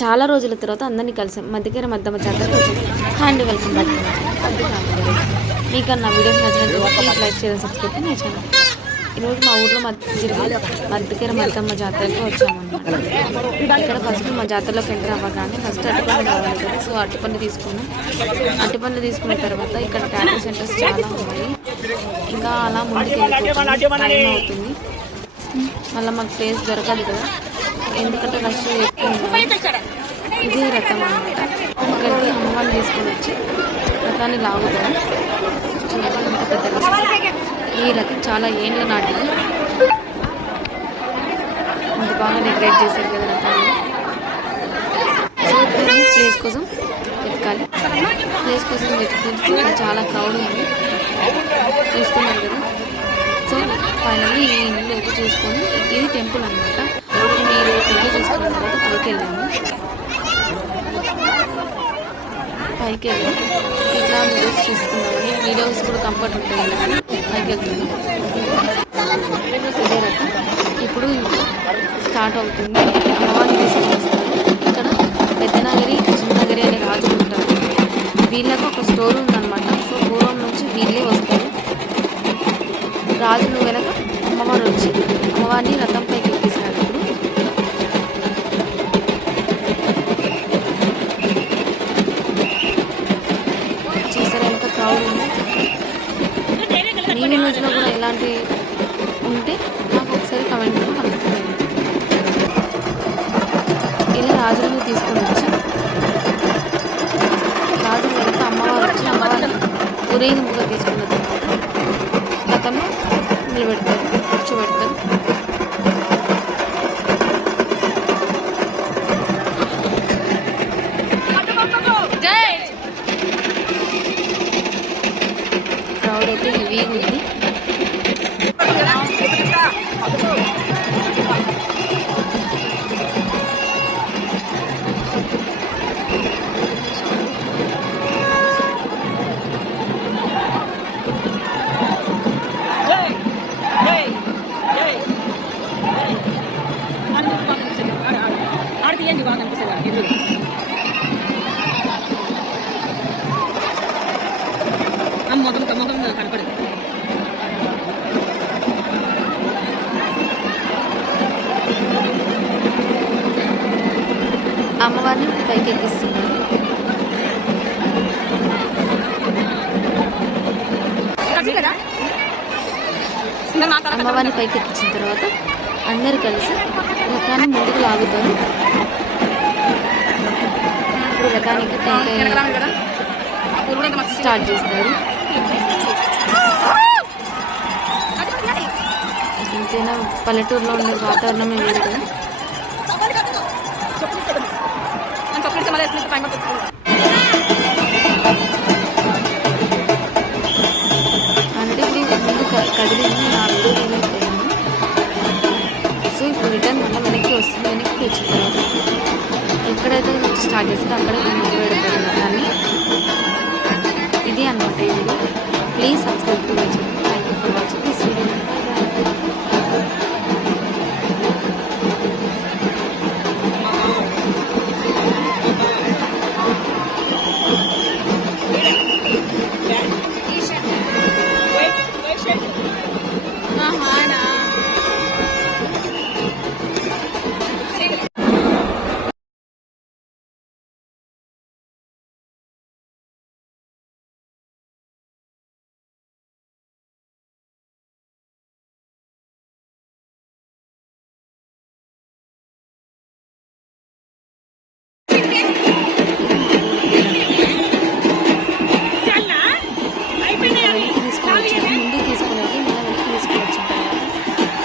చాలా రోజుల తర్వాత అందరినీ కలిసాం. మధ్యకేర మద్దమ్మ జాతరకు వచ్చాం. Hand welcome back. మీకు నా వీడియోస్ నచ్చినట్టు ప్లీజ్ లైక్ చేయడం, సబ్స్క్రైబ్ నేను ఛానల్. ఈరోజు మా ఊర్లో మధ్యకేర మద్దమ్మ జాతరకు వచ్చామన్నమాట. ఇక్కడ ఫస్ట్ మా జాతరలోకి ఎంటర్ అవ్వగానే ఫస్ట్ అరటిపండు కావాలి కదా, సో అరటిపండు తీసుకున్నాం. అరటిపండు తీసుకున్న తర్వాత ఇక్కడ క్యాటరింగ్ సెంటర్స్ చాలా ఉన్నాయి. ఇంకా అలా ముందుకు వెళ్ళిపోతుంది, టైం అవుతుంది. మళ్ళీ మాకు ప్లేస్ దొరకదు కదా, ఎందుకంటే రష్ ఎక్కువ ఉంది. ఇది రథం అన్నమాట. ఇక్కడికి అమ్మవారిని తీసుకొని వచ్చి రథాన్ని లాగుతాం. చూడండి ఎంత పెద్ద రథం. ఈ రథం చాలా ఏళ్ళ నాటిది. ఇంత బాగా డెకరేట్ చేశారు కదా రథాన్ని. సో ప్లేస్ కోసం వెతకాలి. ప్లేస్ కోసం వెతుకుంటూ చాలా క్రౌడ్ ఉంది, చూస్తున్నారు కదా. సో ఫైనల్లీ ఈ ఇల్లు అయితే చూసుకొని, ఇది టెంపుల్ అనమాట. మీరు ఇల్లు చూసుకున్న తర్వాత పైకి వెళ్ళాము. ఇట్లా వీడియోస్ చూసుకున్నామని, వీడియోస్ కూడా కంఫర్ట్ ఉంటుంది కానీ పైకి వెళ్తున్నాం. ఇదే రకం ఇప్పుడు స్టార్ట్ అవుతుంది. అమ్మవారిని తీసుకొని వస్తారు. ఇక్కడ పెద్దనగిరి, చిన్నగిరి అనే రాజులు ఉంటారు. వీళ్ళకు ఒక స్టోర్ ఉందన్నమాట. సో పూర్వం నుంచి వీళ్ళే వస్తారు. రాజులు వెనక అమ్మవారు వచ్చి అమ్మవారిని రథంపైకి ఎక్కిస్తారు. ఇప్పుడు చూసారా ఎంత క్రౌడ్ ఉంది. మీ విలేజ్లో కూడా ఎలాంటి ఉంటే నాకు ఒకసారి కమెంట్లో పంపుకోండి. ఇలా రాజులను తీసుకొని వచ్చి రాజుల వెనక అమ్మవారు వచ్చి అమ్మవారిని ఊరేగింపుగా తీసుకున్న తర్వాత రథంలో నిలబెడతారు, కూర్చోబెడతారు. క్రౌడ్ అయితే హెవీగా ఉంది. అమ్మవారిని పైకి ఎక్కిస్తున్నారు. అమ్మవారిని పైకి ఎక్కించిన తర్వాత అందరు కలిసి రథాన్ని ముందుకు లాగుతారు. ఇప్పుడు రథానికి స్టార్ట్ చేస్తారు. ఎంతైనా పల్లెటూరులో ఉండే వాతావరణమే వేరు కదా. అంటే ఇప్పుడు ముందు కదిలింది, నా వీడియో వెళ్ళిపోయాను. సో ఇప్పుడు రిటర్న్ మళ్ళీ వెనక్కి వస్తుంది. వెనక్కి వచ్చిన తర్వాత ఎక్కడైతే స్టార్ట్ చేస్తే అక్కడే ముందు పెడతారు దాన్ని. ఇది అన్నమాట ఈ video. Please subscribe to my channel. Thank you for watching this video.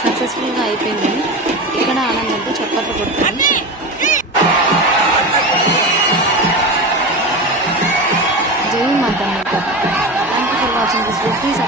సక్సెస్ఫుల్గా అయిపోయిందని ఇక్కడ ఆనందంతో చప్పట్లు కొడతారు. జై Mathamma. Thank you for watching this video. Please